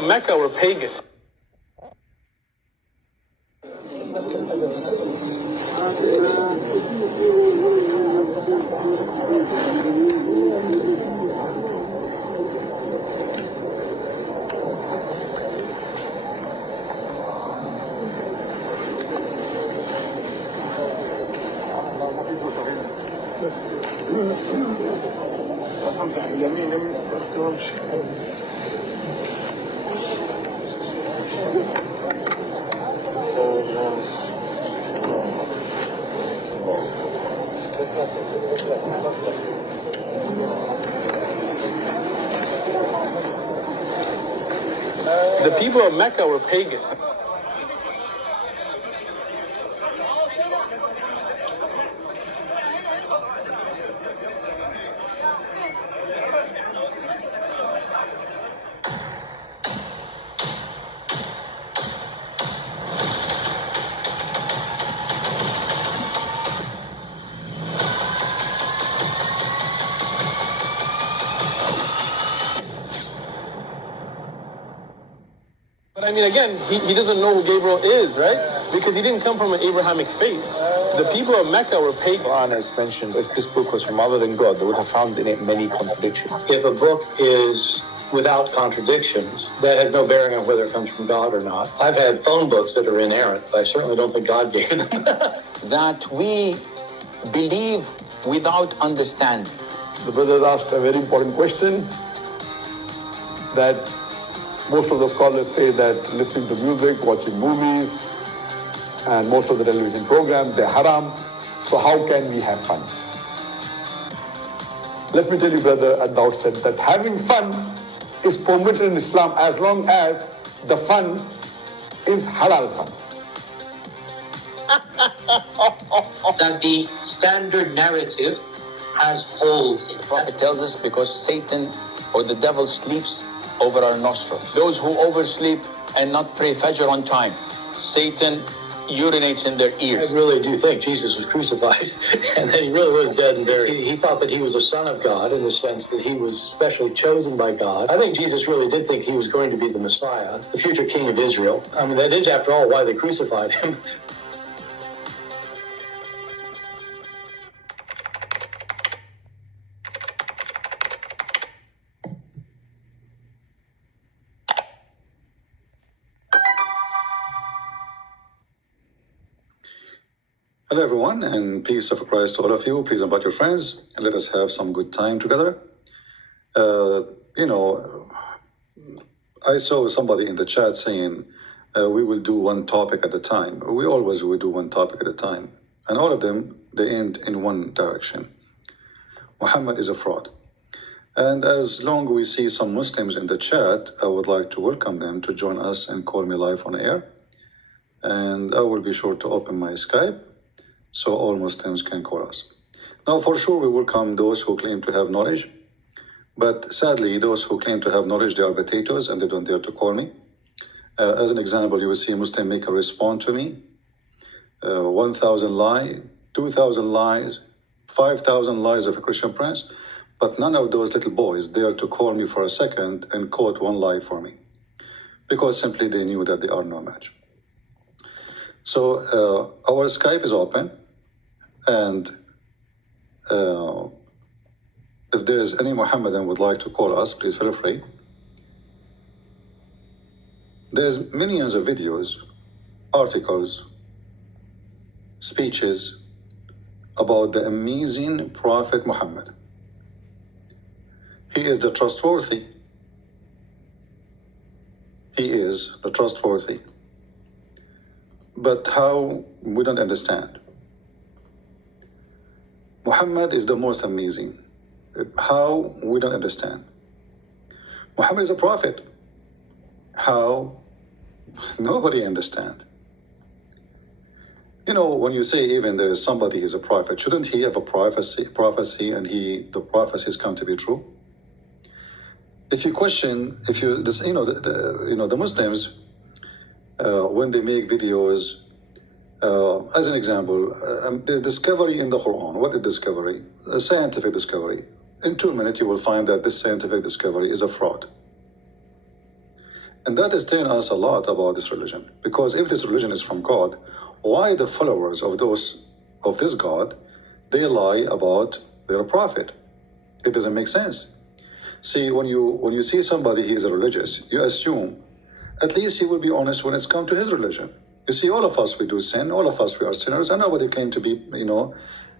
Mecca were pagan. The people of Mecca were pagan. But I mean, again, he doesn't know who Gabriel is, right? Because he didn't come from an Abrahamic faith. The people of Mecca were pagan. The Quran has mentioned if this book was from other than God, they would have found in it many contradictions. If a book is without contradictions, that has no bearing on whether it comes from God or not. I've had phone books that are inerrant, but I certainly don't think God gave them. That we believe without understanding. The brother asked a very important question that most of the scholars say that listening to music, watching movies, and most of the television programs, they're haram. So how can we have fun? Let me tell you, brother, at the outset, that having fun is permitted in Islam as long as the fun is halal fun. That the standard narrative has holes in it. The Prophet tells us because Satan or the devil sleeps over our nostrils. Those who oversleep and not pray Fajr on time, Satan urinates in their ears. I really do think Jesus was crucified and that he really was dead and buried. He thought that he was a son of God in the sense that he was specially chosen by God. I think Jesus really did think he was going to be the Messiah, the future king of Israel. I mean, that is, after all, why they crucified him. Hello everyone, and peace of Christ to all of you. Please invite your friends and let us have some good time together. I saw somebody in the chat saying we will do one topic at a time. We always will do one topic at a time, and all of them, they end in one direction. Muhammad is a fraud. And as long we see some Muslims in the chat, I would like to welcome them to join us and call me live on air. And I will be sure to open my Skype so all Muslims can call us. Now, for sure, we welcome those who claim to have knowledge, but sadly, those who claim to have knowledge, they are potatoes and they don't dare to call me. As an example, you will see a Muslim make a response to me, 1,000 lies, 2,000 lies, 5,000 lies of a Christian prince, but none of those little boys dare to call me for a second and quote one lie for me, because simply they knew that they are no match. So our Skype is open, and if there is any Mohammedan would like to call us, please feel free. There's millions of videos, articles, speeches about the amazing Prophet Muhammad. He is the trustworthy. He is the trustworthy. But how, we don't understand. Muhammad is the most amazing. How, we don't understand. Muhammad is a prophet. How, nobody understand. You know, when you say even there is somebody is a prophet, shouldn't he have a prophecy and the prophecies come to be true? If you question, the Muslims, when they make videos, as an example, the discovery in the Quran, what is discovery? A scientific discovery. In 2 minutes, you will find that this scientific discovery is a fraud. And that is telling us a lot about this religion. Because if this religion is from God, why the followers of this God, they lie about their prophet? It doesn't make sense. See, when you see somebody he is a religious, you assume at least he will be honest when it's come to his religion. You see, all of us, we do sin. All of us, we are sinners, and nobody claimed to be,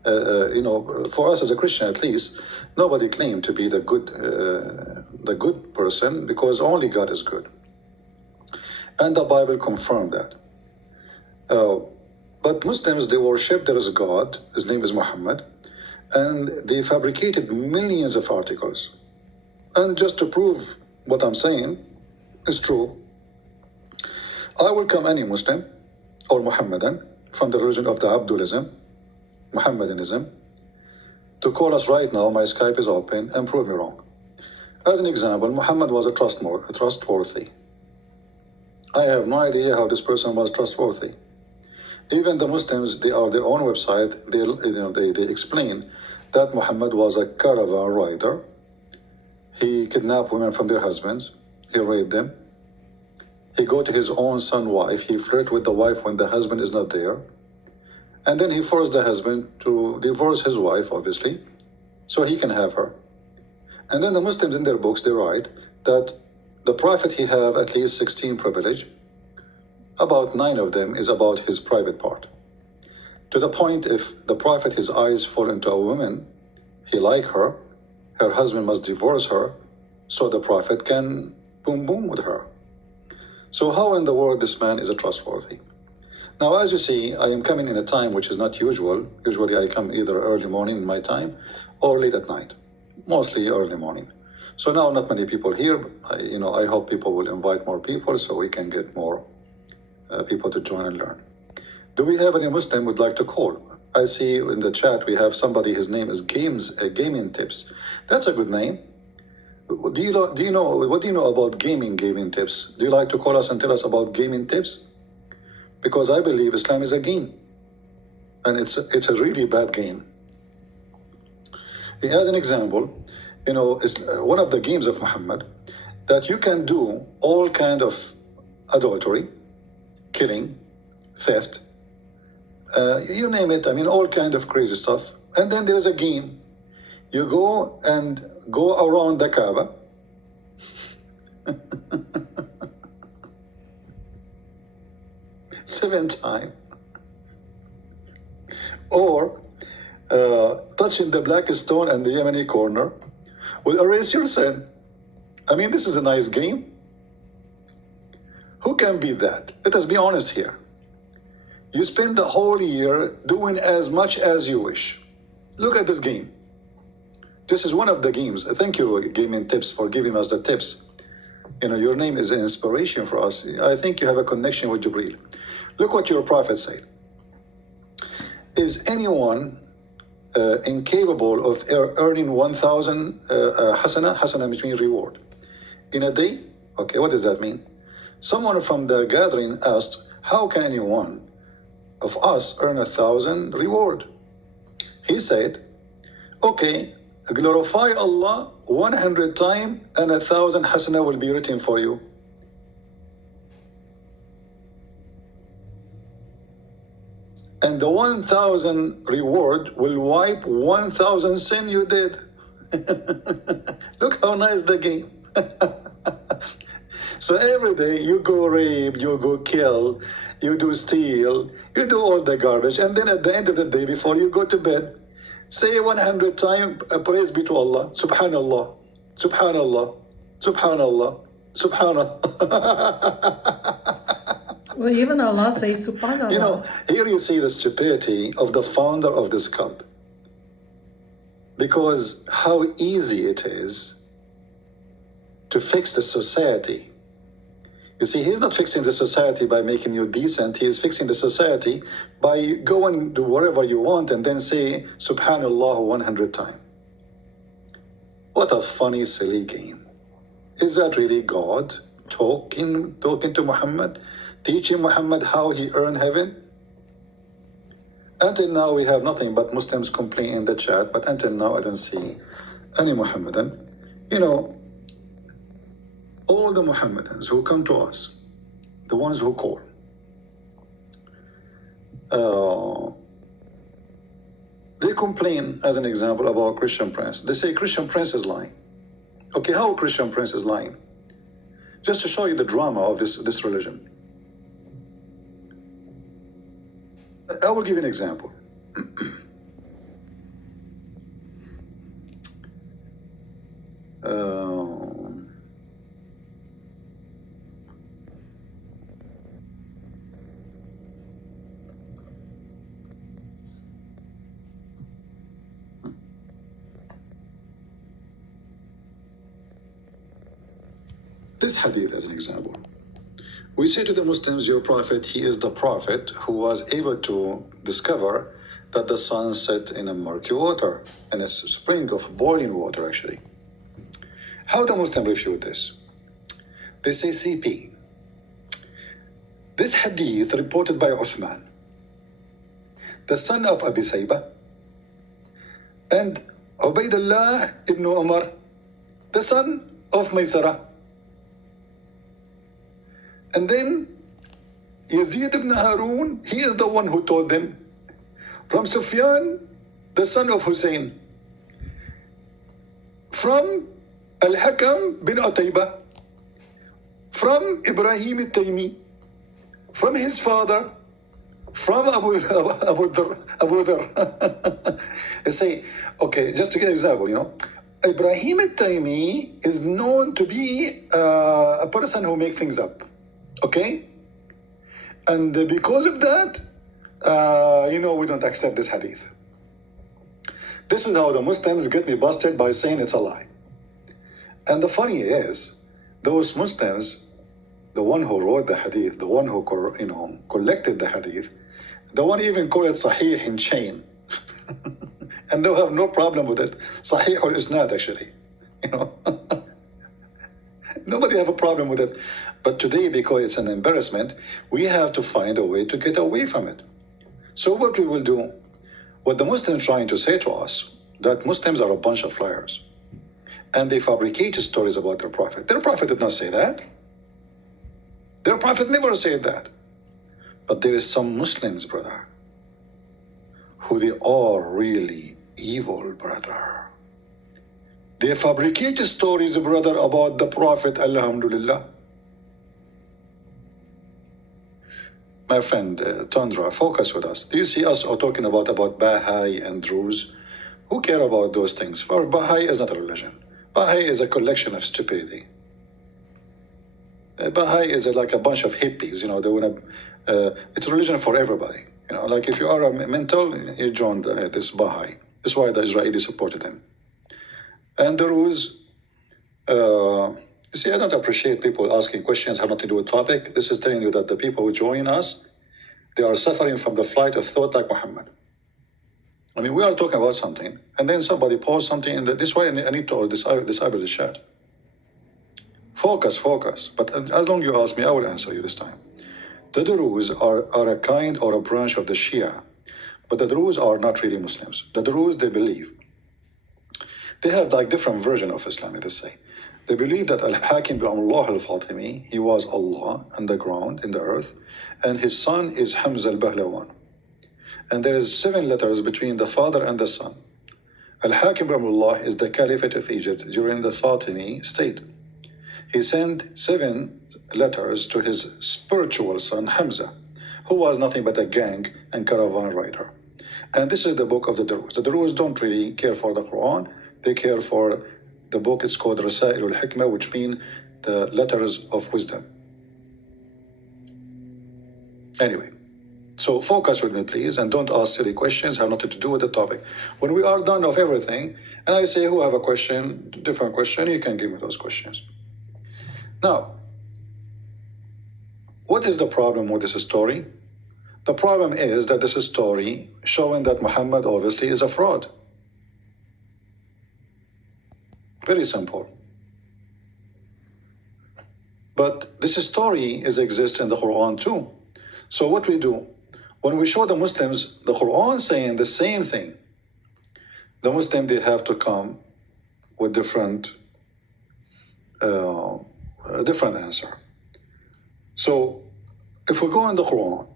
for us as a Christian at least, nobody claimed to be the good person, because only God is good. And the Bible confirmed that. But Muslims, they worship there is a God, his name is Muhammad, and they fabricated millions of articles. And just to prove what I'm saying is true, I welcome any Muslim or Muhammadan from the religion of the Abdulism, Muhammadanism, to call us right now. My Skype is open, and prove me wrong. As an example, Muhammad was trustworthy. I have no idea how this person was trustworthy. Even the Muslims, they are their own website, they explain that Muhammad was a caravan rider. He kidnapped women from their husbands. He raped them. He go to his own son's wife. He flirt with the wife when the husband is not there. And then he forced the husband to divorce his wife, obviously, so he can have her. And then the Muslims in their books, they write that the Prophet, he have at least 16 privilege. About 9 of them is about his private part. To the point, if the Prophet, his eyes fall into a woman, he like her husband must divorce her, so the Prophet can boom boom with her. So how in the world this man is a trustworthy? Now, as you see, I am coming in a time which is not usual. Usually I come either early morning in my time or late at night, mostly early morning. So now not many people here. I hope people will invite more people so we can get more people to join and learn. Do we have any Muslim would like to call? I see in the chat we have somebody, his name is Gaming Tips. That's a good name. What do you know about gaming tips? Do you like to call us and tell us about gaming tips? Because I believe Islam is a game, and it's a really bad game. As an example, it's one of the games of Muhammad that you can do all kind of adultery, killing, theft, you name it. I mean, all kind of crazy stuff. And then there is a game. You go around the Kaaba. 7 times. Or touching the black stone and the Yemeni corner will erase your sin. I mean, this is a nice game. Who can beat that? Let us be honest here. You spend the whole year doing as much as you wish. Look at this game. This is one of the games. Thank you, Gaming Tips, for giving us the tips. Your name is an inspiration for us. I think you have a connection with Jibreel. Look what your prophet said. Is anyone incapable of earning 1,000 hasana? Hasana means reward. In a day? Okay, what does that mean? Someone from the gathering asked, how can anyone of us earn 1,000 reward? He said, okay, glorify Allah 100 times and 1,000 hasana will be written for you. And the 1,000 reward will wipe 1,000 sin you did. Look how nice the game. So every day you go rape, you go kill, you do steal, you do all the garbage. And then at the end of the day, before you go to bed, say 100 times, praise be to Allah, Subhanallah, Subhanallah, Subhanallah, Subhanallah. Well, even Allah says Subhanallah. Here you see the stupidity of the founder of this cult. Because how easy it is to fix the society. You see, he's not fixing the society by making you decent. He is fixing the society by going to wherever you want and then say Subhanallah 100 times. What a funny, silly game. Is that really God talking to Muhammad, teaching Muhammad how he earned heaven? Until now, we have nothing but Muslims complain in the chat, but until now, I don't see any Muhammadan. all the Muhammadans who come to us, the ones who call, they complain, as an example, about Christian Prince. They say Christian Prince is lying. Okay, how Christian Prince is lying? Just to show you the drama of this religion. I will give you an example. This hadith as an example. We say to the Muslims, your prophet, he is the prophet who was able to discover that the sun set in a murky water, in a spring of boiling water actually. How the Muslim refute this? They say CP. This hadith reported by Uthman, the son of Abi Saybah, and Ubaidullah ibn Umar, the son of Maysara. And then Yazid ibn Harun, he is the one who told them. From Sufyan, the son of Hussein. From Al-Hakam bin Utaybah. From Ibrahim al-Taymi. From his father. From Abu Dhar. They say, okay, just to get an example, Ibrahim al-Taymi is known to be a person who makes things up. Okay? And because of that, we don't accept this hadith. This is how the Muslims get me busted by saying it's a lie. And the funny is, those Muslims, the one who wrote the hadith, the one who collected the hadith, the one even called it Sahih in chain. And they have no problem with it. Sahih al-Isnad actually. Nobody have a problem with it. But today, because it's an embarrassment, we have to find a way to get away from it. So what we will do, what the Muslims trying to say to us, that Muslims are a bunch of liars. And they fabricate stories about their prophet. Their prophet did not say that. Their prophet never said that. But there is some Muslims, brother, who they are really evil, brother. They fabricate stories, brother, about the prophet, alhamdulillah. My friend Tundra, focus with us. Do you see us talking about Baha'i and Druze? Who care about those things? For Baha'i is not a religion. Baha'i is a collection of stupidity. Baha'i is like a bunch of hippies. They want to. It's a religion for everybody. Like if you are a mental, you join this Baha'i. This is why the Israelis supported them. And the Druze. You see, I don't appreciate people asking questions have nothing to do with topic. This is telling you that the people who join us, they are suffering from the flight of thought like Muhammad. I mean, we are talking about something, and then somebody posts something, and this way I need to disable the chat. Focus. But as long as you ask me, I will answer you this time. The Druze are a kind or a branch of the Shia, but the Druze are not really Muslims. The Druze, they believe. They have like different version of Islam, let's say. They believe that Al-Hakim bin Allah al-Fatimi, he was Allah on the ground, in the earth, and his son is Hamza al-Bahlawan. And there is 7 letters between the father and the son. Al-Hakim bin Allah is the Caliphate of Egypt during the Fatimi state. He sent 7 letters to his spiritual son Hamza, who was nothing but a gang and caravan rider. And this is the book of the Druze. The Druze don't really care for the Quran, they care for the book. Is called Rasail al-Hikmah, which mean the letters of wisdom. Anyway, so focus with me, please, and don't ask silly questions, have nothing to do with the topic. When we are done of everything, and I say who have a question, different question, you can give me those questions. Now, what is the problem with this story? The problem is that this is a story showing that Muhammad obviously is a fraud. Very simple. But this story exists in the Quran too. So what we do, when we show the Muslims the Quran saying the same thing, the Muslim, they have to come with different a different answer. So, if we go in the Quran,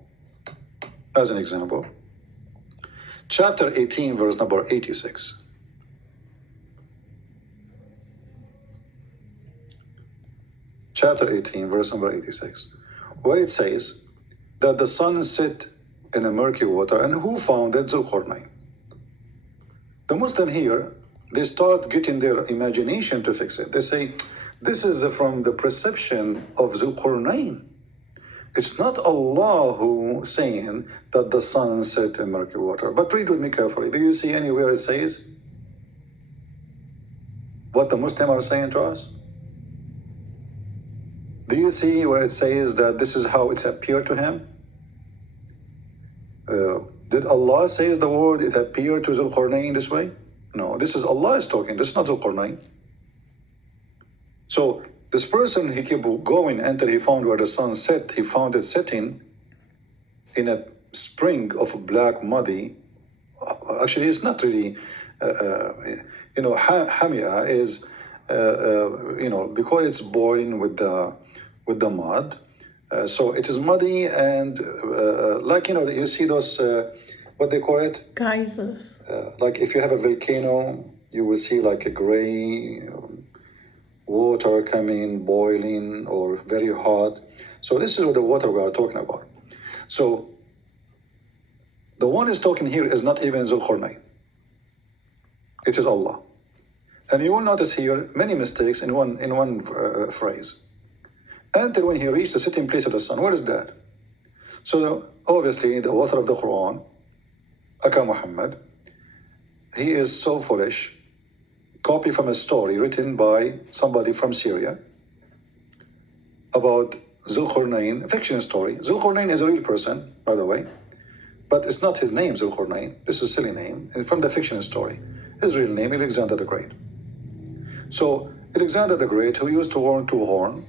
as an example, chapter 18, verse number 86. Chapter 18, verse number 86, where it says that the sun set in a murky water, and who found it? Zulqarnain. The Muslim here, they start getting their imagination to fix it. They say, this is from the perception of Zulqarnain. It's not Allah who saying that the sun set in murky water. But read with me carefully. Do you see anywhere it says what the Muslims are saying to us? Do you see where it says that this is how it's appeared to him? Did Allah say the word it appeared to Zulqarnain this way? No, this is Allah is talking. This is not Zulqarnain. So this person, he kept going until he found where the sun set. He found it setting in a spring of black muddy. Actually, it's not really, hamia is, because it's boiling with the mud. So it is muddy and you see those, what they call it? Geysers. Like if you have a volcano, you will see like a gray water coming, boiling, or very hot. So this is the water we are talking about. So the one is talking here is not even Zulqarnain. It is Allah. And you will notice here many mistakes in one phrase. Until when he reached the sitting place of the sun. Where is that? So obviously the author of the Quran, Aka Muhammad, he is so foolish, copy from a story written by somebody from Syria about Zulqarnain, a fiction story. Zulqarnain is a real person, by the way, but it's not his name, Zulqarnain. This is a silly name, and from the fiction story. His real name, Alexander the Great. So Alexander the Great, who used to own two horns,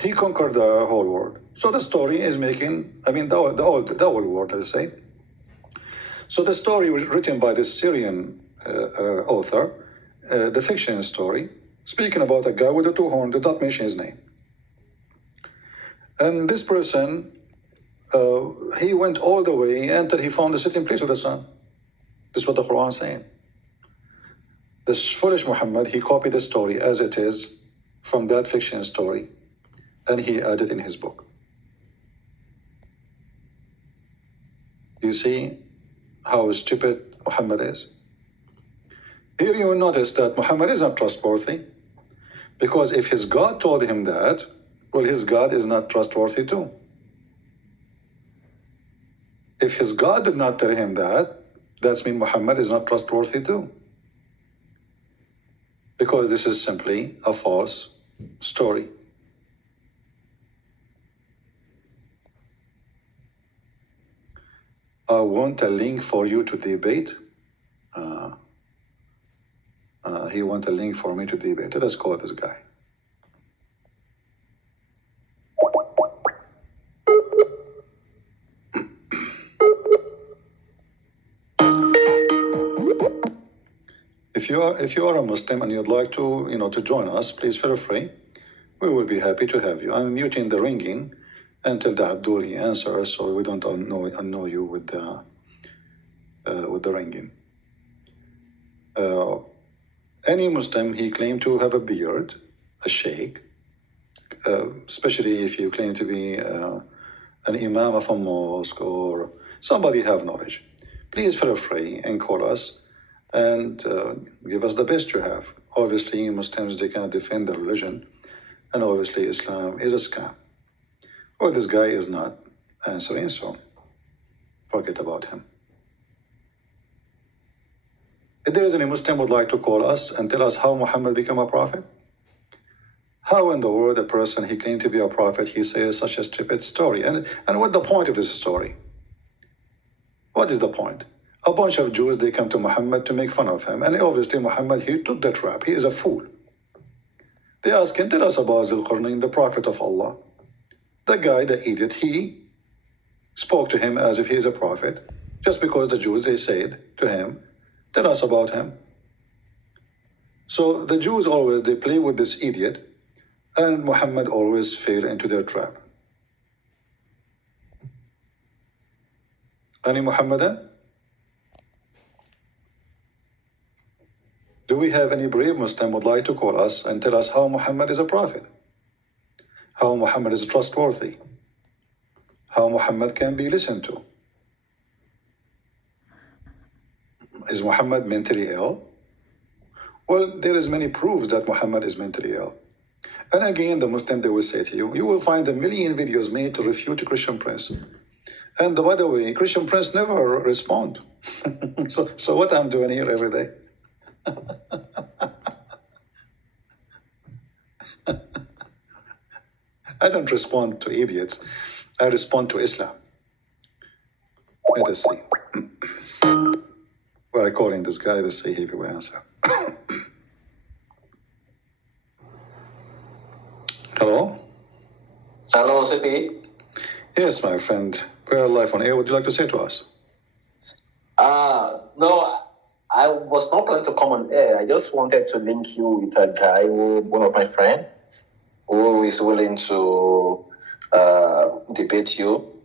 he conquered the whole world. So the story is making, the whole world, let's say. So the story was written by this Syrian author, the fiction story, speaking about a guy with a two horn, did not mention his name. And this person, he went all the way until he found the sitting place of the sun. This is what the Quran is saying. This foolish Muhammad, he copied the story as it is from that fiction story, and he added in his book. You see how stupid Muhammad is? Here you will notice that Muhammad is not trustworthy, because if his God told him that, well, his God is not trustworthy too. If his God did not tell him that means Muhammad is not trustworthy too. Because this is simply a false story. I want a link for you to debate. He wants a link for me to debate. Let's call this guy. If you are a Muslim and you'd like to join us, please feel free. We will be happy to have you. I'm muting the ringing until the Abdul he answers, so we don't annoy you with the ringing. Any Muslim, he claimed to have a beard, a sheikh, especially if you claim to be an imam of a mosque or somebody have knowledge. Please feel free and call us and give us the best you have. Obviously, Muslims, they cannot defend their religion, and obviously Islam is a scam. Well, this guy is not answering, so forget about him. If there is any Muslim would like to call us and tell us how Muhammad became a prophet, how in the world a person he claimed to be a prophet, he says such a stupid story, and what's the point of this story? What is the point? A bunch of Jews, they come to Muhammad to make fun of him, and obviously Muhammad, he took the trap. He is a fool. They ask him, tell us about Zulqarnain, the prophet of Allah. The guy, the idiot, he spoke to him as if he is a prophet, just because the Jews, they said to him, tell us about him. So the Jews always, they play with this idiot, and Muhammad always fell into their trap. Any Muhammadan? Do we have any brave Muslim would like to call us and tell us how Muhammad is a prophet? How Muhammad is trustworthy? How Muhammad can be listened to? Is Muhammad mentally ill? Well, there is many proofs that Muhammad is mentally ill. And again, the Muslim, they will say to you, you will find a million videos made to refute a Christian Prince. And by the way, Christian Prince never respond. so what I'm doing here every day? I don't respond to idiots. I respond to Islam. Let us see. Well, I call in this guy, let's see if he will answer. Hello? Hello, CP. Yes, my friend. We are live on air. What would you like to say to us? No, I was not planning to come on air. I just wanted to link you with a guy, one of my friends, who is willing to debate you.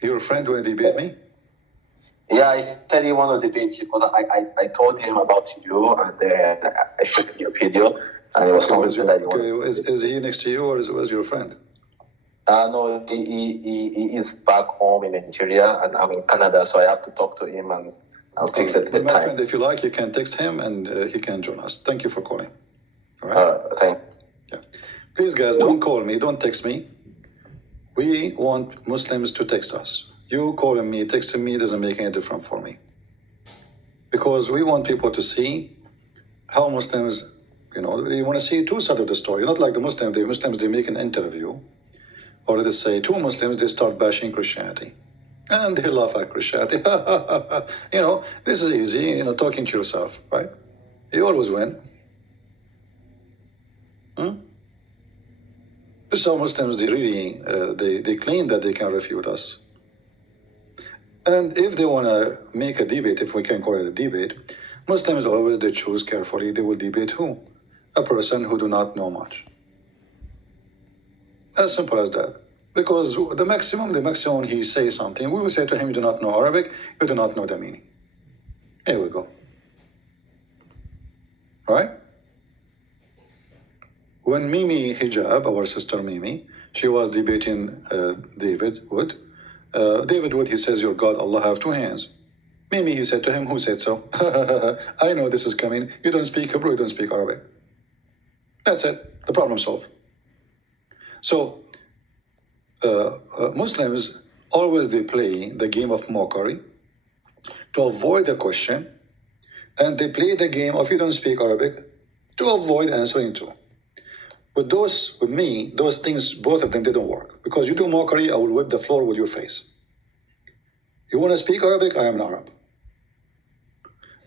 Your friend will debate me? Yeah, I said he wanted to debate you, but I told him about you, and I showed him your video, and he was convinced that you okay, is he next to you, or was your friend? No, he is back home in Nigeria, and I'm in Canada, so I have to talk to him, and I'll fix it at the my time. friend, if you like, you can text him, and he can join us. Thank you for calling. All right? Thanks. Yeah. Please, guys, don't call me. Don't text me. We want Muslims to text us. You calling me, texting me doesn't make any difference for me. Because we want people to see how Muslims, they want to see two sides of the story. Not like the Muslims, they make an interview. Or let's say two Muslims, they start bashing Christianity. And they laugh at Christianity. This is easy, talking to yourself, right? You always win. This is how Muslims, they really, they claim that they can refute us. And if they want to make a debate, if we can call it a debate, Muslims always, they choose carefully. They will debate who? A person who do not know much. As simple as that. Because the maximum he says something, we will say to him, you do not know Arabic, you do not know the meaning. Here we go. Right? When Mimi Hijab, our sister Mimi, she was debating David Wood. David Wood, he says, your God, Allah have two hands. Mimi, he said to him, who said so? I know this is coming. You don't speak Hebrew, you don't speak Arabic. That's it. The problem solved. So, Muslims, always they play the game of mockery to avoid the question, and they play the game of you don't speak Arabic to avoid answering to. With me, those things, both of them, they don't work. Because you do mockery, I will whip the floor with your face. You want to speak Arabic? I am an Arab.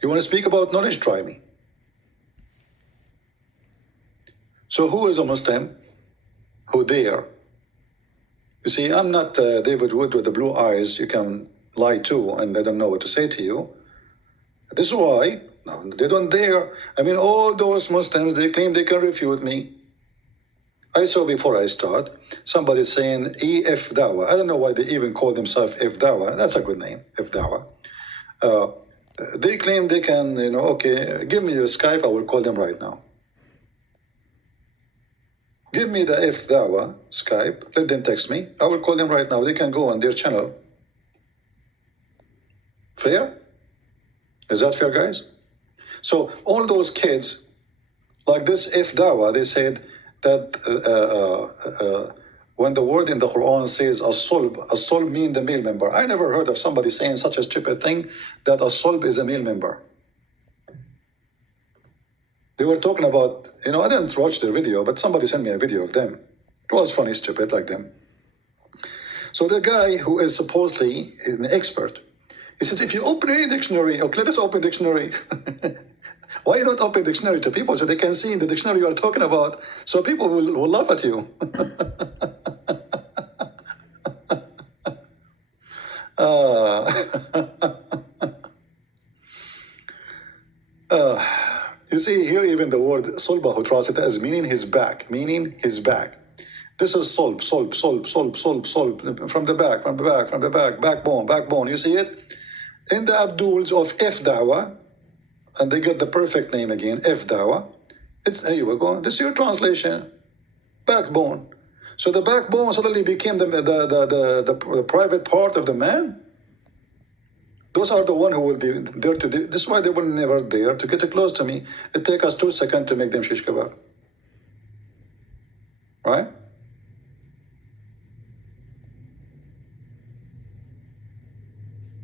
You want to speak about knowledge? Try me. So who is a Muslim who dare? You see, I'm not David Wood with the blue eyes you can lie to and they don't know what to say to you. This is why they don't dare. I mean, all those Muslims, they claim they can refute me. I saw before I start, somebody saying EF Dawa. I don't know why they even call themselves F Dawa. That's a good name, F Dawa. They claim they can, okay, give me the Skype, I will call them right now. Give me the F Dawa Skype, let them text me. I will call them right now. They can go on their channel. Fair? Is that fair, guys? So all those kids, like this F Dawa, they said that when the word in the Quran says as-sulb means the male member. I never heard of somebody saying such a stupid thing that as-sulb is a male member. They were talking about, I didn't watch their video, but somebody sent me a video of them. It was funny, stupid, like them. So the guy who is supposedly an expert, he says, if you open any dictionary, okay, let us open dictionary. Why you don't open dictionary to people so they can see in the dictionary you are talking about, so people will laugh at you? You see here, even the word solba, who translated as meaning his back, meaning his back. This is solb, from the back, backbone. You see it? In the Abduls of F Dawa, and they get the perfect name again, F Dawa. It's, here we go. This is your translation. Backbone. So the backbone suddenly became the private part of the man. Those are the one who will be there to do. This is why they were never there to get close to me. It take us 2 seconds to make them shish kebab. Right?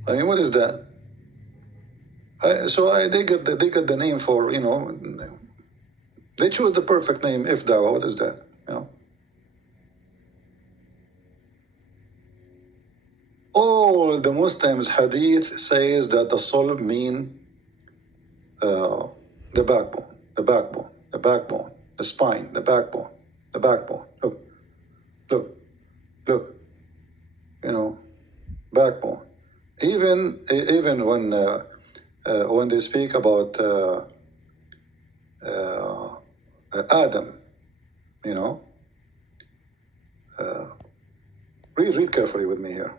I mean, what is that? They get the name for, you know, they choose the perfect name, if dawa. What is that? You know? All the Muslims hadith says that the solb mean the backbone, the spine, the backbone. Look, you know, backbone. Even when they speak about Adam, you know, read carefully with me here.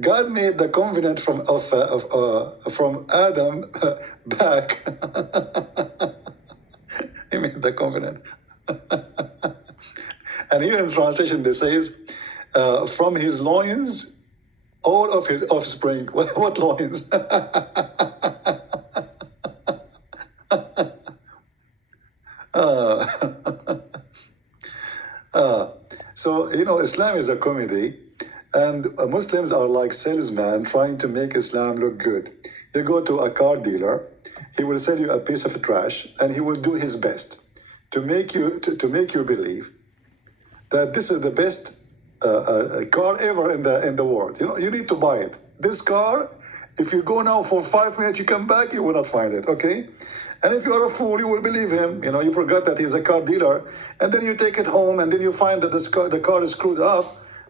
God made the covenant from Adam back. He made the covenant. And here in translation, it says, from his loins, all of his offspring. What loins? So, you know, Islam is a comedy, and Muslims are like salesmen trying to make Islam look good. You go to a car dealer, he will sell you a piece of trash, and he will do his best to make you believe that this is the best car ever in the world. You know, you need to buy it. This car, if you go now for 5 minutes, you come back, you will not find it, okay? And if you are a fool, you will believe him. You know, you forgot that he's a car dealer. And then you take it home, and then you find that the car is screwed up.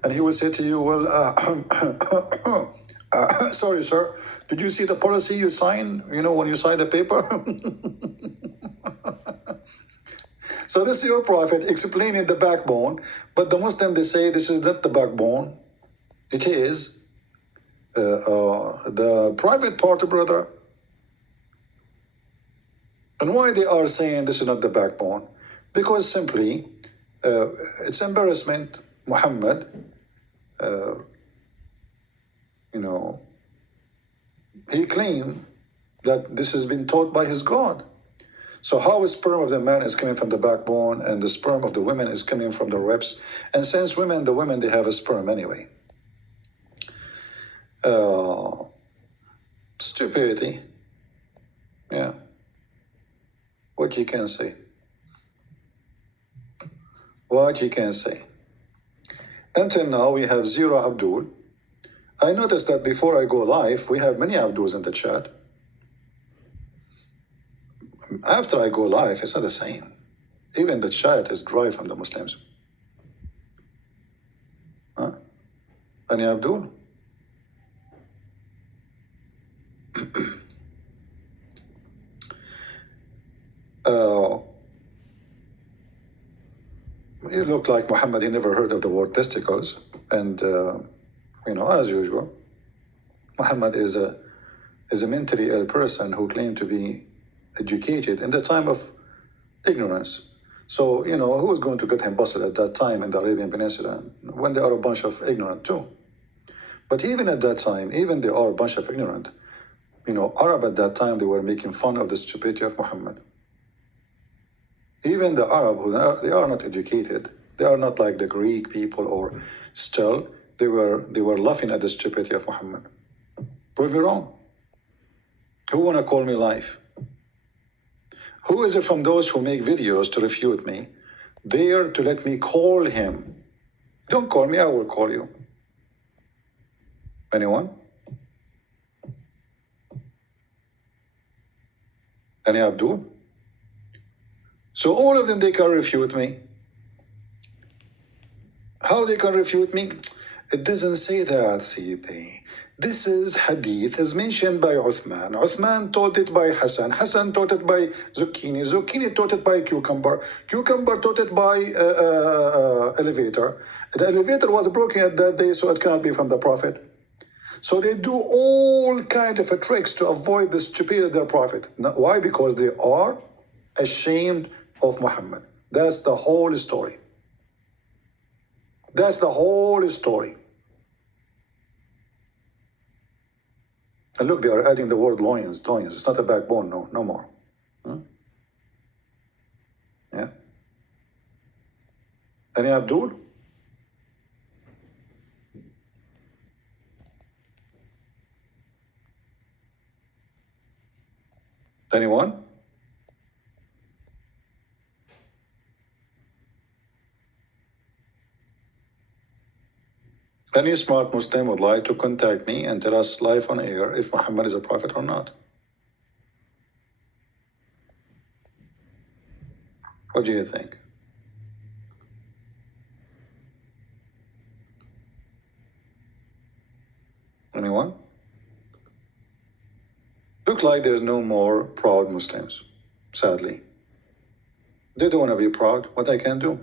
And he will say to you, well, sorry, sir. Did you see the policy you signed, you know, when you signed the paper? So this is your prophet explaining the backbone. But the Muslim, they say this is not the backbone. It is the private part, brother. And why they are saying this is not the backbone? Because simply, it's embarrassment. Muhammad, you know, he claimed that this has been taught by his God. So how the sperm of the man is coming from the backbone and the sperm of the women is coming from the ribs? And since the women, they have a sperm anyway. Stupidity. Yeah. What you can say. Until now, we have 0 Abdul. I noticed that before I go live, we have many Abduls in the chat. After I go live, it's not the same. Even the chat is dry from the Muslims. Huh? Any Abdul? It looked like Muhammad, he never heard of the word testicles. And, you know, as usual, Muhammad is a mentally ill person who claimed to be educated in the time of ignorance. So, you know, who was going to get him busted at that time in the Arabian Peninsula when they are a bunch of ignorant too? But even at that time, even they are a bunch of ignorant, you know, Arab at that time, they were making fun of the stupidity of Muhammad. Even the Arab, they are not educated. They are not like the Greek people, or still, they were laughing at the stupidity of Muhammad. Prove me wrong. Who want to call me live? Who is it from those who make videos to refute me, there to let me call him? Don't call me, I will call you. Anyone? Any Abdul? So all of them, they can refute me. How they can refute me? It doesn't say that, Sidi. This is hadith is mentioned by Uthman. Uthman taught it by Hassan. Hassan taught it by Zucchini. Zucchini taught it by Cucumber. Cucumber taught it by elevator. The elevator was broken at that day, so it cannot be from the Prophet. So they do all kind of tricks to avoid the stupidity of their Prophet. Why? Because they are ashamed of Muhammad. That's the whole story. That's the whole story. And look, they are adding the word loins. It's not a backbone, no more. Yeah. Any Abdul? Anyone? Any smart Muslim would like to contact me and tell us live on air if Muhammad is a prophet or not. What do you think? Anyone? Look like there's no more proud Muslims, sadly. They don't want to be proud. What I can do?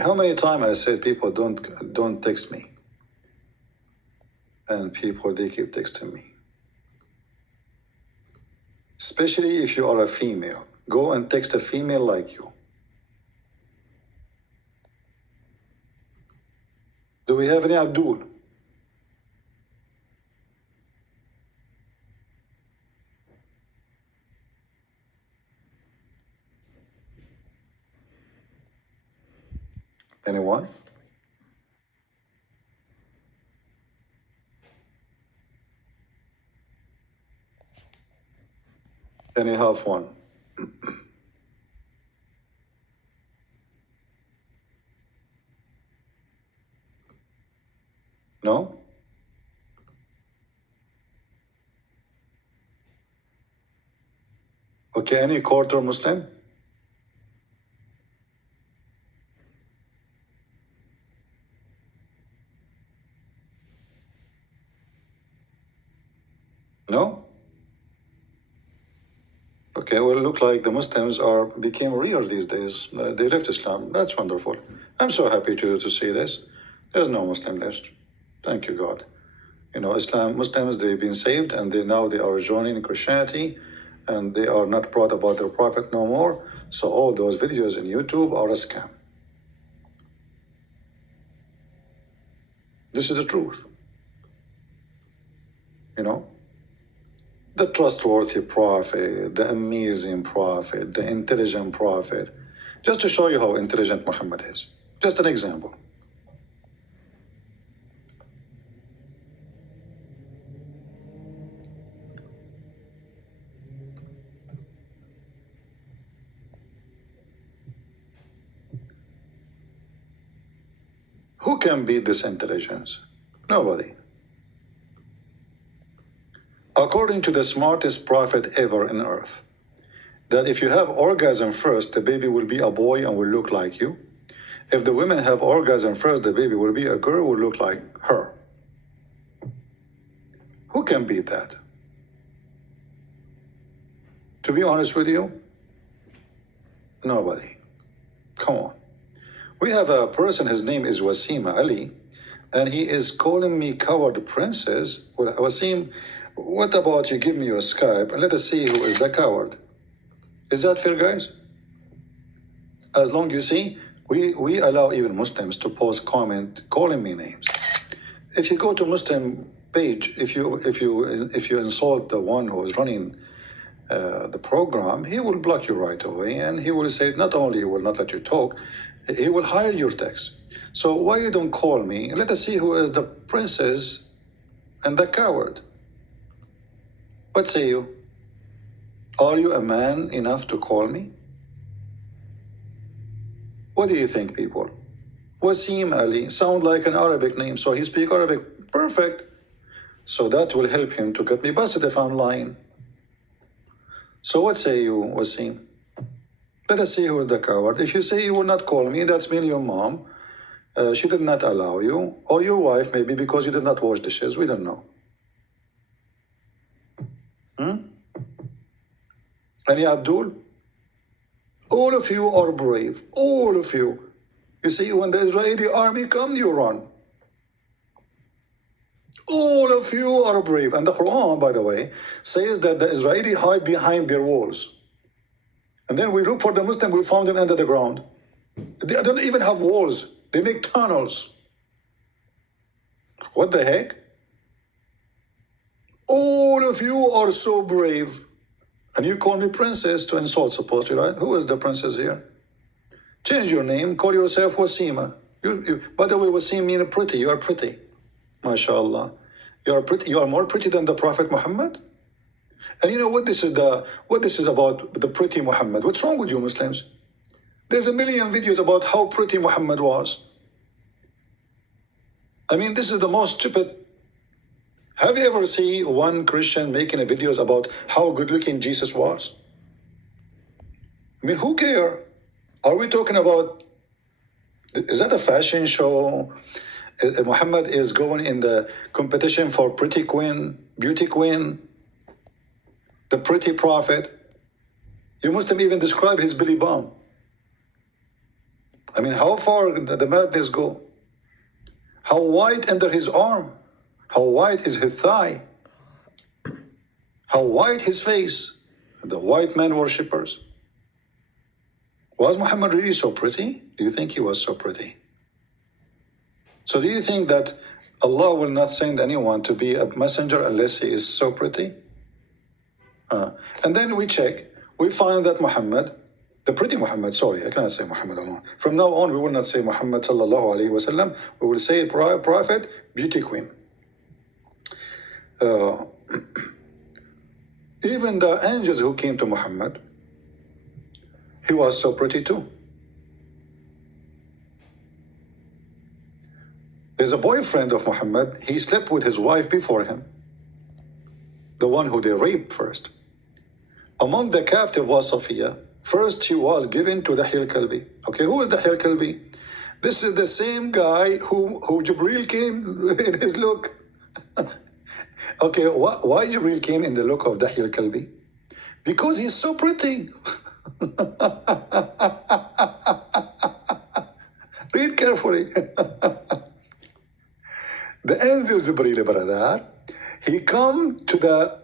How many times I said people don't text me, and people they keep texting me. Especially if you are a female, go and text a female like you. Do we have any Abdul? Anyone? Any half one? No? Okay, any quarter Muslim? No? Okay, well, look like the Muslims became real these days. They left Islam. That's wonderful. I'm so happy to see this. There's no Muslim left. Thank you, God. You know, Muslims, they've been saved, and now they are joining Christianity, and they are not proud about their prophet no more. So all those videos on YouTube are a scam. This is the truth. You know? The trustworthy prophet, the amazing prophet, the intelligent prophet. Just to show you how intelligent Muhammad is. Just an example. Who can beat this intelligence? Nobody. According to the smartest prophet ever on earth, that if you have orgasm first, the baby will be a boy and will look like you. If the women have orgasm first, the baby will be a girl, will look like her. Who can beat that? To be honest with you, nobody. Come on. We have a person, his name is Wasim Ali, and he is calling me coward princess. Well, Wasim, what about you give me your Skype and let us see who is the coward? Is that fair, guys? As long you see, we allow even Muslims to post comment calling me names. If you go to Muslim page, if you insult the one who is running the program, he will block you right away, and he will say not only he will not let you talk, he will hide your text. So why you don't call me? Let us see who is the princess and the coward. What say you? Are you a man enough to call me? What do you think, people? Wasim Ali sound like an Arabic name, so he speak Arabic perfect. So that will help him to get me busted if I'm lying. So what say you, Wasim? Let us see who is the coward. If you say you will not call me, that's mean your mom. She did not allow you, or your wife maybe because you did not wash dishes. We don't know. Any Abdul? All of you are brave. All of you. You see, when the Israeli army comes, you run. All of you are brave. And the Quran, by the way, says that the Israeli hide behind their walls. And then we look for the Muslim, we found them under the ground. They don't even have walls. They make tunnels. What the heck? All of you are so brave. And you call me princess to insult, supposedly, right? Who is the princess here? Change your name. Call yourself Wasima. By the way, Wasim means pretty. You are pretty. MashaAllah. You are pretty. You are more pretty than the Prophet Muhammad. And you know what this is about, the pretty Muhammad. What's wrong with you Muslims? There's a million videos about how pretty Muhammad was. I mean, this is the most stupid. Have you ever seen one Christian making a videos about how good looking Jesus was? I mean, who care? Are we talking about, is that a fashion show? Muhammad is going in the competition for pretty queen, beauty queen, the pretty prophet. You Muslim even describe his belly bump. I mean, how far did the madness go? How wide under his arm? How wide is his thigh? How wide his face? The white man worshippers. Was Muhammad really so pretty? Do you think he was so pretty? So do you think that Allah will not send anyone to be a messenger unless he is so pretty? And then we check, we find that Muhammad, the pretty Muhammad, sorry, I cannot say Muhammad alone. From now on, we will not say Muhammad sallallahu alayhi wasallam. We will say prophet, beauty queen. Even the angels who came to Muhammad, he was so pretty too. There's a boyfriend of Muhammad, he slept with his wife before him, the one who they raped first. Among the captive was Safiya. First she was given to Dahil Kalbi. Okay, who is Dahil Kalbi? This is the same guy who Jibreel came in his look. Okay, why Jibreel came in the look of Dahil Kalbi? Because he's so pretty. Read carefully. The angel Jibreel, brother, he come to the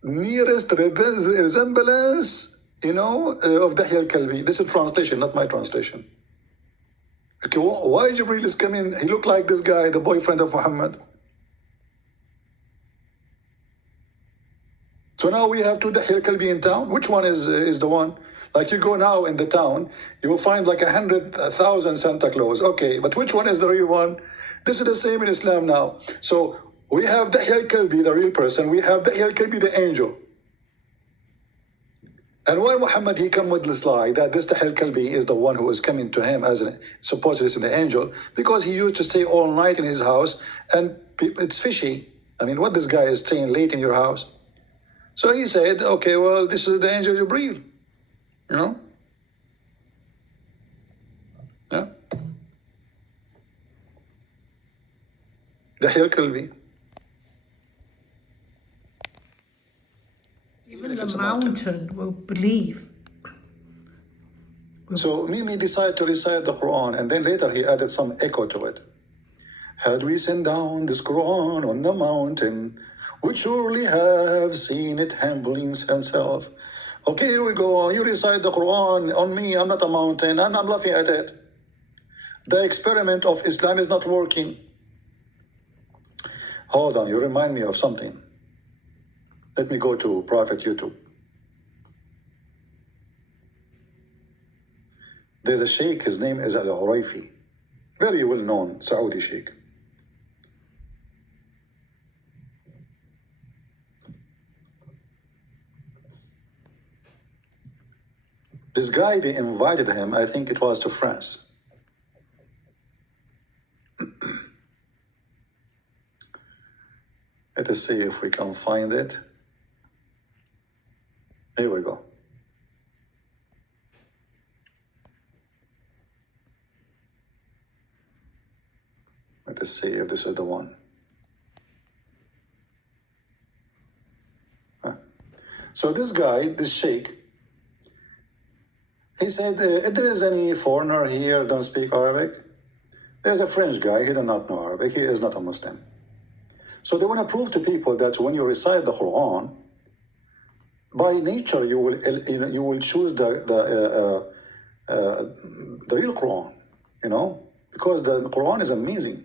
nearest resemblance, of Dahil Kalbi. This is translation, not my translation. Okay, why Jibreel is coming? He looked like this guy, the boyfriend of Muhammad. So now we have two Dahil Kalbi in town. Which one is the one? Like you go now in the town, you will find like 100,000 Santa Claus. Okay, but which one is the real one? This is the same in Islam now. So we have Dahil Kalbi, the real person. We have Dahil Kalbi, the angel. And why Muhammad, he come with this lie that this Dahil Kalbi is the one who is coming to him as supposedly an angel, because he used to stay all night in his house and it's fishy. I mean, what this guy is staying late in your house? So he said, okay, well, this is the angel Jibreel, Yeah. Dahil Kalbi. Even the mountain will believe. So Mimi decided to recite the Quran, and then later he added some echo to it. Had we sent down this Quran on the mountain, would surely have seen it humbling himself. Okay, here we go. You recite the Quran on me. I'm not a mountain, and I'm laughing at it. The experiment of Islam is not working. Hold on, you remind me of something. Let me go to Prophet YouTube. There's a sheikh, his name is Al-Uraifi. Very well-known Saudi sheikh. This guy, they invited him, I think it was to France. Let us see if we can find it. Here we go. Let's see if this is the one. So this guy, this sheikh, he said, if there is any foreigner here don't speak Arabic, there's a French guy, he does not know Arabic, he is not a Muslim. So they want to prove to people that when you recite the Quran, by nature you will choose the real Quran, because the Quran is amazing.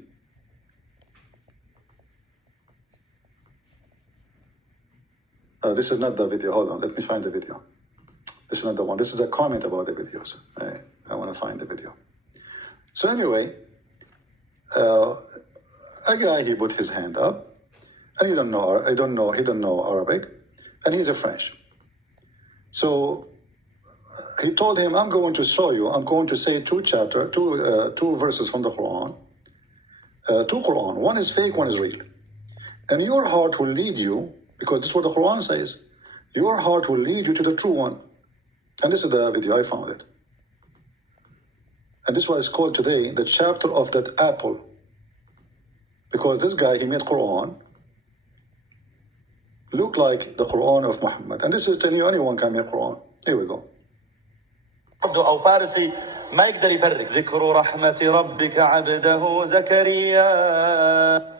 This is not the video. Hold on, let me find the video. This is not the one. This is a comment about the videos. I want to find the video. So anyway, a guy, he put his hand up, and he don't know Arabic, and he's a French. So he told him, I'm going to show you, I'm going to say two verses from the Quran. Two Quran, one is fake, one is real. And your heart will lead you, because this is what the Quran says, your heart will lead you to the true one. And this is the video, I found it. And this is what is called today the chapter of that apple. Because this guy, he made Quran look like the Quran of Muhammad. And this is telling you anyone can make Quran. Here we go. أو فارسي ما يقدر يفرق ذكر رحمة ربك عبده زكريا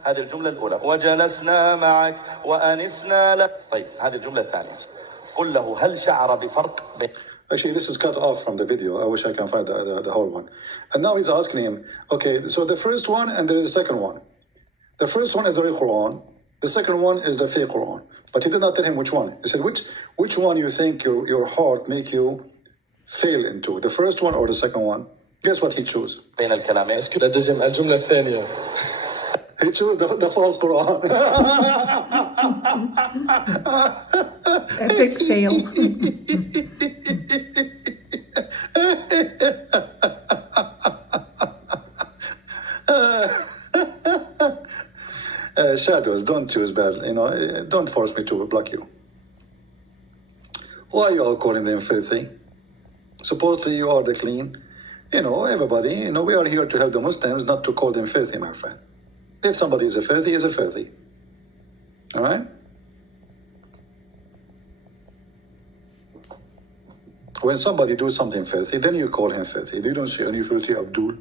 هذه الجملة الأولى وجلسنا معك وأنسنا لك طيب هذه الجملة الثانية قل له هل شعر بفرق بين Actually, this is cut off from the video. I wish I can find the whole one. And now he's asking him, okay, so the first one and there is the second one. The first one is the real Quran. The second one is the fake Quran. But he did not tell him which one. He said, which one you think your heart make you fail into, the first one or the second one? Guess what he chose? بين الكلامين. Est-ce que la deuxième, الجملة الثانية? He chose the false Quran. A big fail. Shadows, don't choose bad. Don't force me to block you. Why are you all calling them filthy? Supposedly you are the clean. Everybody, we are here to help the Muslims, not to call them filthy, my friend. If somebody is a filthy, he's a filthy. All right? When somebody do something filthy, then you call him filthy. They don't say any filthy Abdul.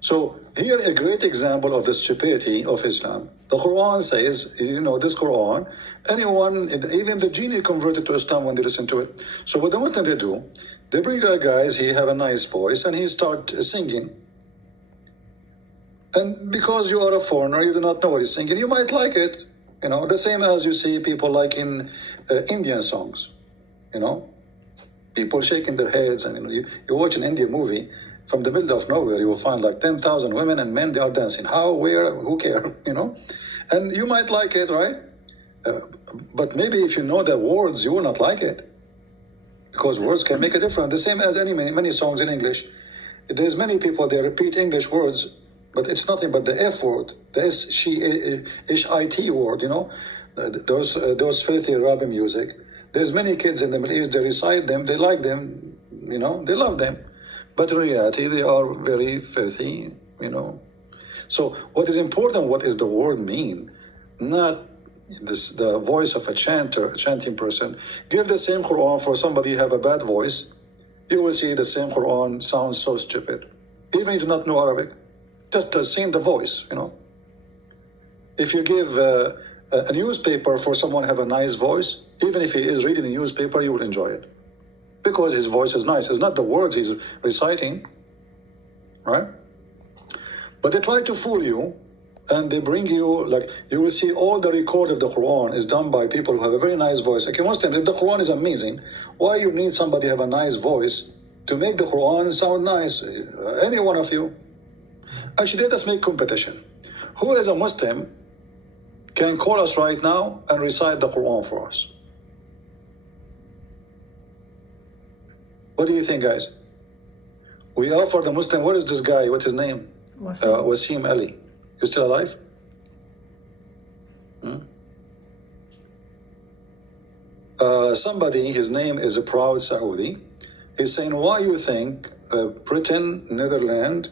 So here a great example of the stupidity of Islam. The Quran says, this Quran, anyone, even the genie converted to Islam when they listen to it. So what the Muslims they do, they bring guys, he have a nice voice and he start singing. And because you are a foreigner, you do not know what he's singing, you might like it. The same as you see people like in Indian songs. People shaking their heads and you watch an Indian movie, from the middle of nowhere, you will find like 10,000 women and men, they are dancing. How, where, who care, And you might like it, right? But maybe if you know the words, you will not like it. Because words can make a difference. The same as many songs in English. There's many people, they repeat English words, but it's nothing but the F word, the S, she, ish, IT word, those filthy Arabic music. There's many kids in the Middle East, they recite them, they like them, they love them. But in reality, they are very filthy, So what is important, what does the word mean? Not the voice of a chanting person. Give the same Quran for somebody who have a bad voice. You will see the same Quran sounds so stupid. Even if you do not know Arabic. Just sing the voice, If you give a newspaper for someone who have a nice voice, even if he is reading a newspaper, you will enjoy it. Because his voice is nice. It's not the words he's reciting, right? But they try to fool you, and they bring you, you will see all the record of the Quran is done by people who have a very nice voice. Okay, Muslim, if the Quran is amazing, why you need somebody to have a nice voice to make the Quran sound nice? Any one of you. Actually, let us make competition. Who is a Muslim can call us right now and recite the Quran for us? What do you think, guys? We offer the Muslim, what is this guy? What's his name? Wasim Ali. You still alive? Somebody, his name is a proud Saudi. He's saying, why you think Britain, Netherlands,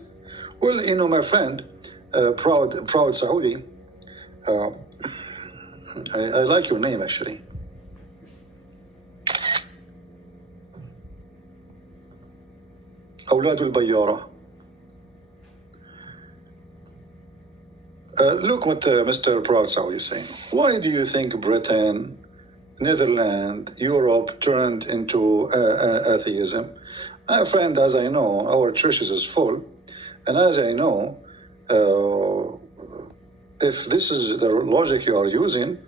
Well, you know, my friend, proud Saudi, I like your name actually. أولاد البيارة. Look what Mr. Proud Saudi is saying. Why do you think Britain, Netherlands, Europe turned into atheism? My friend, as I know, our churches is full. And as I know, if this is the logic you are using,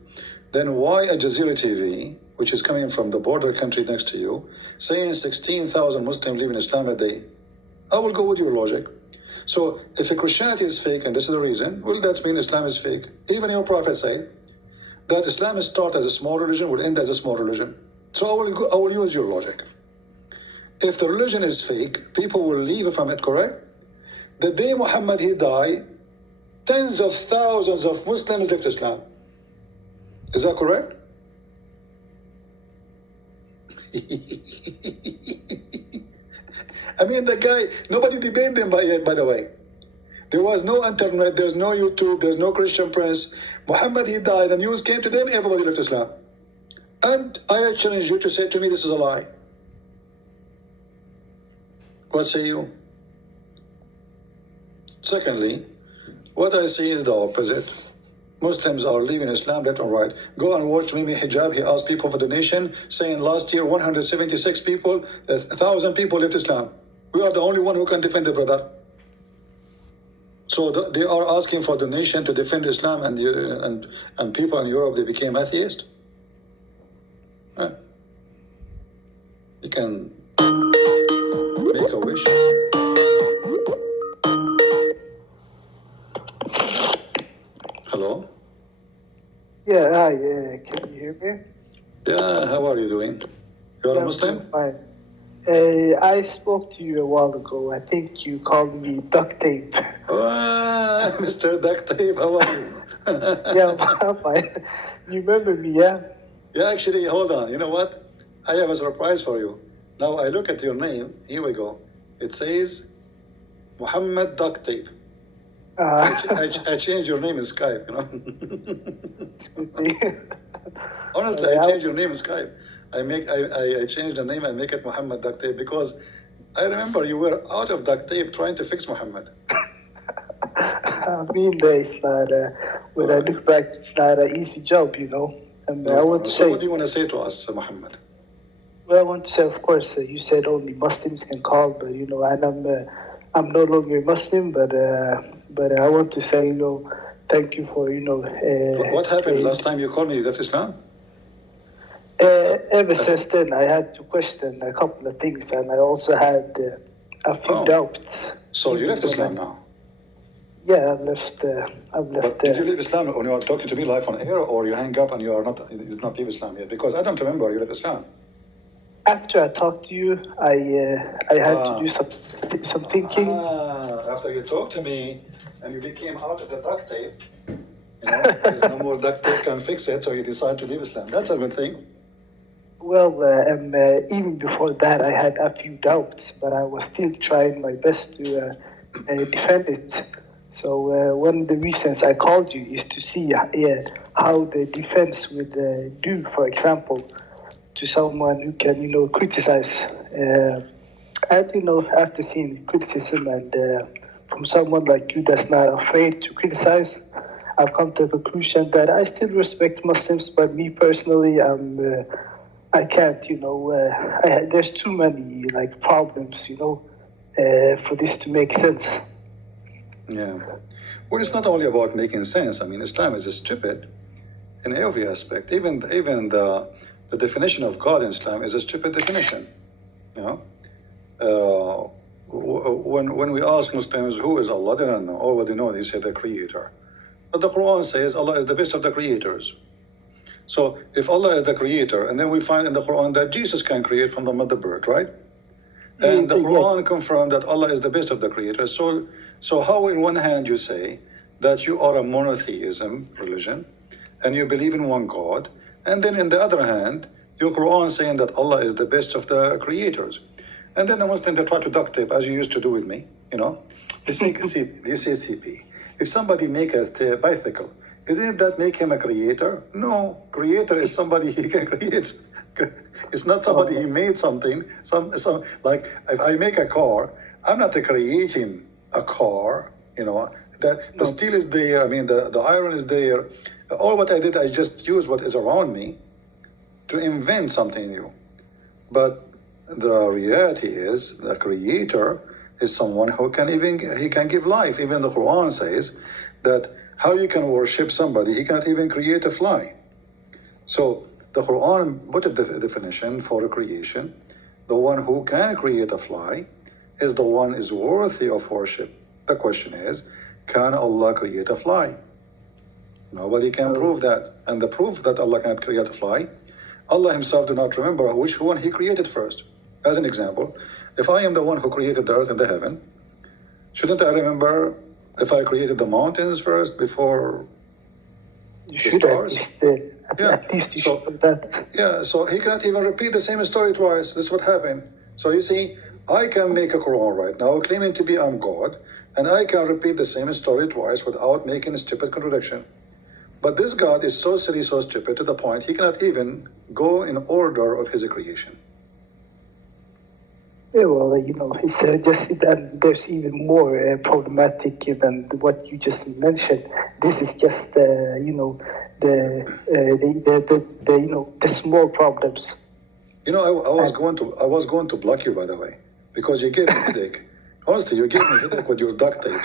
then why Al Jazeera TV, which is coming from the border country next to you, saying 16,000 Muslims live in Islam a day? I will go with your logic. So if Christianity is fake, and this is the reason, well, that means Islam is fake. Even your prophet said that Islam starts as a small religion, will end as a small religion. So I will use your logic. If the religion is fake, people will leave from it, correct? The day Muhammad he died, tens of thousands of Muslims left Islam. Is that correct? I mean, the guy, nobody debated him by the way. There was no internet, there's no YouTube, there's no Christian Prince. Muhammad, he died, the news came to them, everybody left Islam. And I challenge you to say to me, this is a lie. What say you? Secondly, what I see is the opposite. Muslims are leaving Islam left and right. Go and watch Mimi Hijab. He asked people for donation, saying last year 176 people, 1,000 people left Islam. We are the only one who can defend the brother. So they are asking for donation to defend Islam, and people in Europe, they became atheists. Yeah. You can make a wish. Hello? Yeah, hi, can you hear me? Yeah, how are you doing? You're a Muslim? Fine. I spoke to you a while ago. I think you called me duct tape. Oh, Mr. Duct Tape, how are you? Yeah, I'm fine. You remember me, yeah? Yeah, actually, hold on. You know what? I have a surprise for you. Now I look at your name. Here we go. It says Muhammad Duct Tape. I changed your name in Skype, you know. It's good thing. Honestly, I changed your name in Skype. I changed the name. I make it Muhammad Duct Tape because I remember you were out of duct tape trying to fix Muhammad. I mean, it's not. When I look back, it's not an easy job, you know. And I want to say. What do you want to say to us, Muhammad? Well, I want to say, of course, you said only Muslims can call, but you know, and I'm no longer a Muslim, but I want to say, you know, thank you for, you know. What happened last time you called me? You left Islam? Ever since then, I had to question a couple of things, and I also had a few doubts. So you left Islam now? Yeah, I've left. But did you leave Islam when you are talking to me live on air, or you hang up and you did not leave Islam yet? Because I don't remember you left Islam. After I talked to you, I had to do some thinking. After you talked to me and you became out of the duct tape, you know, there's no more duct tape can fix it, so you decide to leave Islam. That's a good thing. Well, even before that, I had a few doubts, but I was still trying my best to defend it. So one of the reasons I called you is to see how the defense would do, for example, to someone who can, you know, criticize. And, you know, after seeing criticism and from someone like you that's not afraid to criticize, I've come to the conclusion that I still respect Muslims, but me personally, I can't, you know, there's too many, like, problems, you know, for this to make sense. Yeah. Well, it's not only about making sense. I mean, Islam is stupid in every aspect. Even the definition of God in Islam is a stupid definition. You know, when we ask Muslims who is Allah, they don't know. All what they know, they say the Creator. But the Quran says Allah is the best of the creators. So if Allah is the Creator, and then we find in the Quran that Jesus can create from the mother bird, right? And the Quran confirmed that Allah is the best of the creators. So how in one hand you say that you are a monotheism religion and you believe in one God, and then in the other hand, your Quran saying that Allah is the best of the creators. And then the Muslims, they try to duct tape, as you used to do with me, you know. You see, you say CP. If somebody make a bicycle, didn't that make him a creator? No, creator is somebody he can create. It's not somebody he made something. Some like if I make a car, I'm not creating a car. You know that the steel is there. I mean the iron is there. All what I did, I just used what is around me to invent something new. But the reality is the creator is someone who can he can give life. Even the Quran says that how you can worship somebody, he cannot even create a fly. So the Quran put a definition for a creation. The one who can create a fly is the one is worthy of worship. The question is, can Allah create a fly? Nobody can prove that. And the proof that Allah cannot create a fly, Allah himself do not remember which one he created first. As an example, if I am the one who created the earth and the heaven, shouldn't I remember if I created the mountains first before the stars? At least you should that. Yeah, so he cannot even repeat the same story twice. This is what happened. So you see, I can make a Quran right now claiming to be I'm God, and I can repeat the same story twice without making a stupid contradiction. But this God is so silly, so stupid to the point he cannot even go in order of his creation. Yeah, well, it's just that there's even more problematic than what you just mentioned. This is just, the small problems. I was going to block you, by the way, because you gave me headache. Honestly, you gave me headache with your duct tape,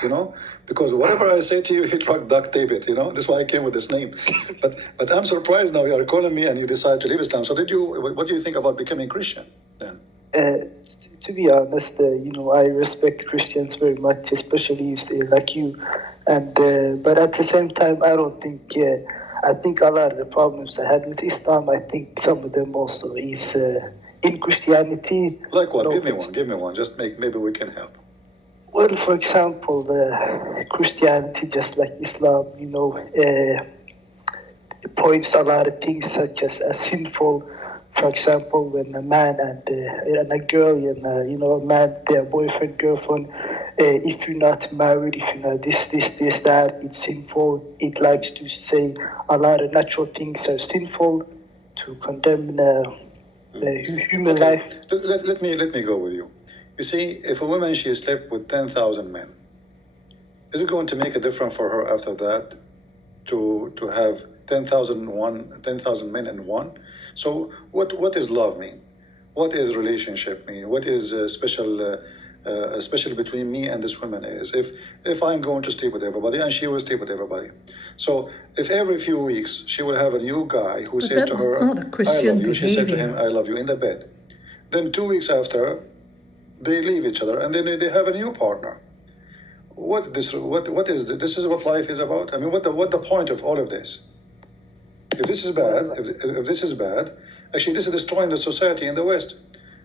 because whatever I say to you, you try to duct tape it, That's why I came with this name. But I'm surprised now you are calling me and you decide to leave Islam. So what do you think about becoming Christian then? To be honest, I respect Christians very much, especially like you. But at the same time, I don't think. I think a lot of the problems I had with Islam, I think some of them also is in Christianity. Like what? Give me one. Just maybe we can help. Well, for example, Christianity, just like Islam, points a lot of things such as sinful. For example, when a man and a girl, a man, their boyfriend, girlfriend, if you're not married, if you're not this, that, it's sinful. It likes to say a lot of natural things are sinful, to condemn the human life. Let me go with you. You see, if a woman, she slept with 10,000 men, is it going to make a difference for her after that to have 10,000 men in one? So what is love mean? What is relationship mean? What is especially between me and this woman is if I'm going to sleep with everybody and she will sleep with everybody. So if every few weeks she will have a new guy who says to her, I love you, she said to him, I love you in the bed. Then 2 weeks after, they leave each other and then they have a new partner. What is this is what life is about? I mean, what the point of all of this? If this is bad, if this is bad, actually this is destroying the society in the West.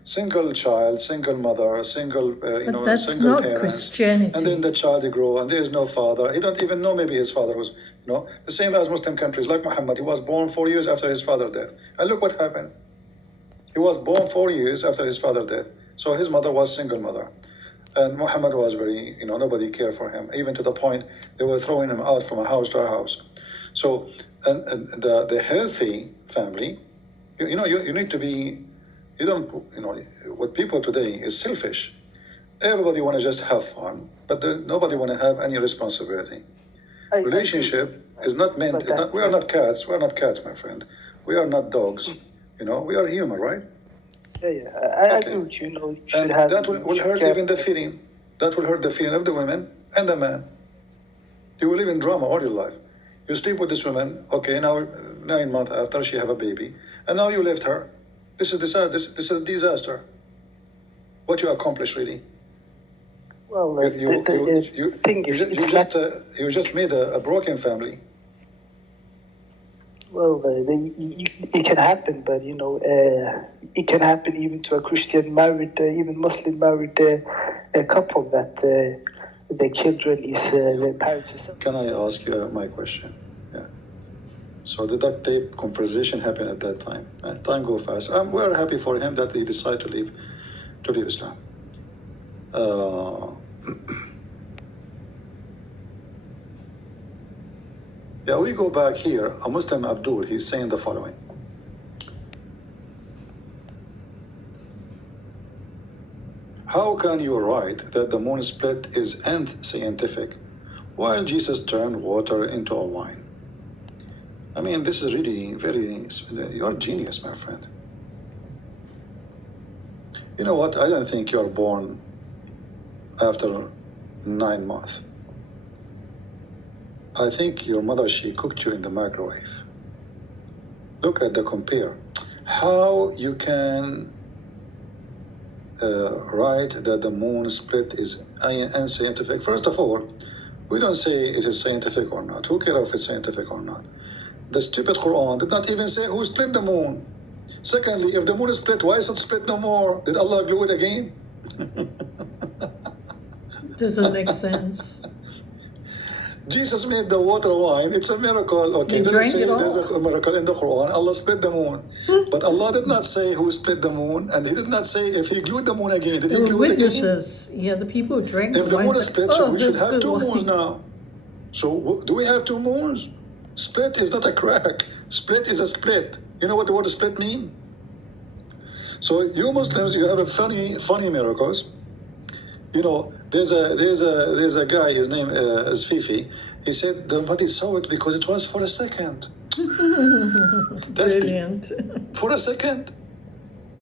Single child, single mother, single that's single not parents, Christianity. and then the child grow and there is no father. He don't even know maybe his father was, the same as Muslim countries like Muhammad. He was born 4 years after his father's death, and look what happened. He was born 4 years after his father's death, so his mother was single mother, and Muhammad was very, nobody cared for him, even to the point they were throwing him out from a house to a house. So, and the healthy family, you need to be. What people today is selfish. Everybody want to just have fun, but nobody want to have any responsibility. Relationship is not meant. We are not cats. We are not cats, my friend. We are not dogs. We are human, right? I agree with you. You should and have. That will hurt even the feeling. That will hurt the feeling of the women and the man. You will live in drama all your life. You sleep with this woman. Okay, now 9 months after she have a baby, and now you left her. This is a disaster. What you accomplish, really? Well, you just made a broken family. Well, it can happen, but it can happen even to a Christian married, even Muslim married couple that the children is their parents. Can I ask you my question? Yeah. So the duct tape conversation happened at that time. Time go fast. We're happy for him that he decided to leave Islam. Yeah, we go back here. A Muslim Abdul, he's saying the following. How can you write that the moon split is unscientific while Jesus turned water into a wine? I mean, this is really very, you're a genius, my friend. You know what? I don't think you're born after 9 months. I think your mother, she cooked you in the microwave. Look at the compare. How you can write that the moon split is unscientific? First of all, we don't say it is scientific or not. Who cares if it's scientific or not? The stupid Quran did not even say who split the moon. Secondly, if the moon is split, why is it split no more? Did Allah glue it again? Doesn't make sense. Jesus made the water wine. It's a miracle. Okay, He doesn't drank say it all. there's a miracle in the Quran. Allah split the moon. But Allah did not say who split the moon, and He did not say if He glued the moon again. Did He There were glue it again? witnesses. Yeah, the people who drank If the wine moon is said, split, so "Oh, we should that's have good 2 wine." moons now. So do we have 2 moons? Split is not a crack. Split is a split. You know what the word split mean? So you Muslims, you have a funny miracles. You know, there's a guy. His name is Fifi. He said the body saw it because it was for a second. Brilliant. For a second.